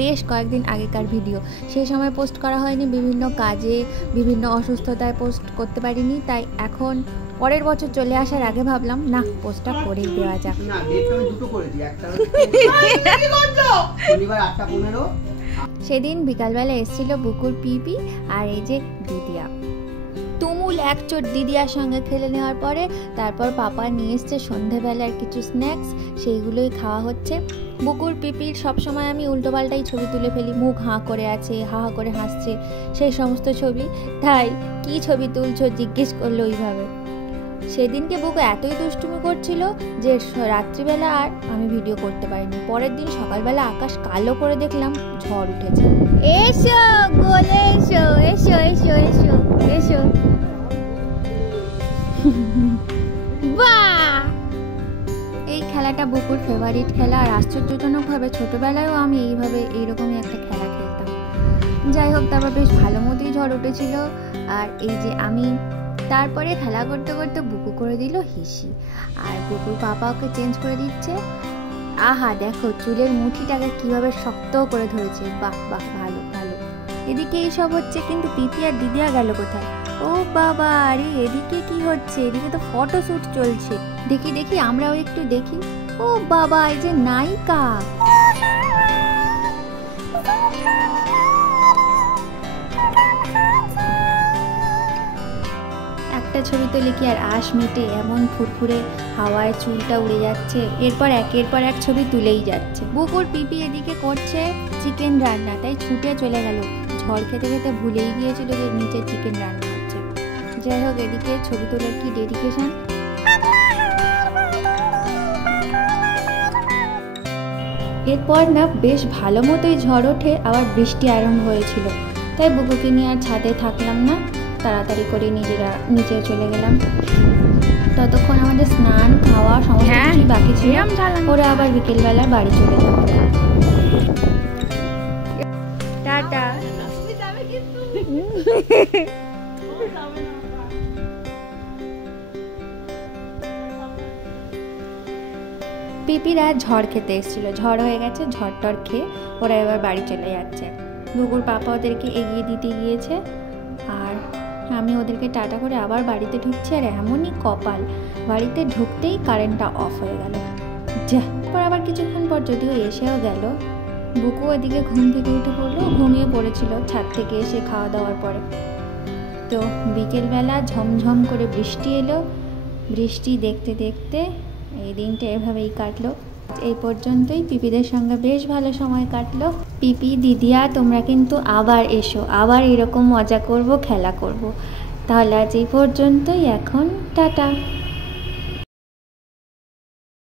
বেশ কয়েকদিন আগেকার ভিডিও, সেই সময় পোস্ট করা হয়নি, বিভিন্ন কাজে বিভিন্ন অসুস্থতায় পোস্ট করতে পারিনি। তাই এখন পরের বছর চলে আসার আগে ভাবলাম না, পোস্টটা করেই দেওয়া যাক। না, ডেটটা আমি দুটো করে দিই, একটা শনিবার 8:15। সেদিন বিকালবেলা এসেছিল বুকুর পিপি আর এই যে দিদিয়া। তুমুল একচোট দিদিয়ার সঙ্গে খেলে নেওয়ার পরে তারপর পাপা নিয়ে এসছে সন্ধেবেলার কিছু স্ন্যাক্স, সেইগুলোই খাওয়া হচ্ছে। বুকুর পিপির সবসময় আমি উল্টোপাল্টাই ছবি তুলে ফেলি, মুখ হাঁ করে আছে, হা হা করে হাসছে, সেই সমস্ত ছবি। তাই কি ছবি তুলছো জিজ্ঞেস করলো ওইভাবে। সেদিনকে বুকু এতই দুষ্টুমি করছিল যে রাত্রিবেলা আর আমি ভিডিও করতে পারিনি। পরের দিন সকালবেলা আকাশ কালো করে দেখলাম ঝড় উঠেছে। এসো গোলে এসো, এসো এসো এসো এসো। বাহ, এই খেলাটা বুকুর ফেভারিট খেলা। আর আশ্চর্যজনকভাবে ছোটবেলায়ও আমি এইরকমই একটা খেলা খেলতাম। যাই হোক, তারপর বেশ ভালো মতোই ঝড় উঠেছিল। আর এই যে আমি তারপরে খেলা করতে করতে বুকু করে দিল হিসি, আর বুকুর পাপা ওকে চেঞ্জ করে দিচ্ছে। আহা দেখো চুলের মুঠিটাকে কিভাবে শক্ত করে ধরেছে। বাহ বাহ, ভালো ভালো। এদিকে এইসব হচ্ছে, কিন্তু পিপি আর দিদিয়া গেল কোথায়? ও বাবা, আরে এদিকে কি হচ্ছে? এদিকে তো ফটোশুট চলছে। দেখি দেখি, আমরাও একটু দেখি। ও বাবা, এই যে নায়িকা। একটা ছবি তুলে কি আর আশ মেটে? এমন ফুরফুরে হাওয়ায় চুলটা উড়ে যাচ্ছে, এরপর একের পর এক ছবি তুলেই যাচ্ছে। বুকুর পিপি এদিকে করছে চিকেন রান্না, তাই ছুটে চলে গেল। ঝড় খেতে খেতে ভুলেই গিয়েছিল যে নিচে চিকেন রান্না হচ্ছে। যাই হোক, এদিকে ছবি তোলার কি ডেডিকেশন। এরপর না বেশ ভালো মতোই ঝড় ওঠে, আবার বৃষ্টি আরম্ভ হয়েছিল। তাই বুকুকে নিয়ে আর ছাদে থাকলাম না, তাড়াতাড়ি করে নিজেরা নিচে চলে গেলাম। ততক্ষণ আমাদের স্নান খাওয়া সমস্ত কিছুই বাকি ছিল, ওরা আবার বিকেলবেলা বাড়ি চলে যাবে। টাটা। পিপিরা ঝড় খেতে এসেছিল, ঝড় হয়ে গেছে, ঝড় টড় খেয়ে ওরা এবার বাড়ি চলে যাচ্ছে। বুকুর পাপা ওদেরকে এগিয়ে দিতে গিয়েছে, আর আমি ওদেরকে টাটা করে আবার বাড়িতে ঢুকছি। আর এমনই কপাল, বাড়িতে ঢুকতেই কারেন্টটা অফ হয়ে গেল। পর আবার কিছুক্ষণ পর যদিও এসেও গেল। বুকু ওদিকে ঘুম থেকে উঠে পড়লো, ঘুমিয়ে পড়েছিল ছাদ থেকে এসে খাওয়া দাওয়ার পরে। তো বিকেলবেলা ঝমঝম করে বৃষ্টি এলো। বৃষ্টি দেখতে দেখতে এই দিনটা এভাবেই কাটলো। এই পর্যন্তই। পিপিদের সঙ্গে বেশ ভালো সময় কাটলো। পিপি দিদিয়া, তোমরা কিন্তু আবার এসো, আবার এরকম মজা করব, খেলা করব। তাহলে আজ এই পর্যন্তই, এখন টাটা।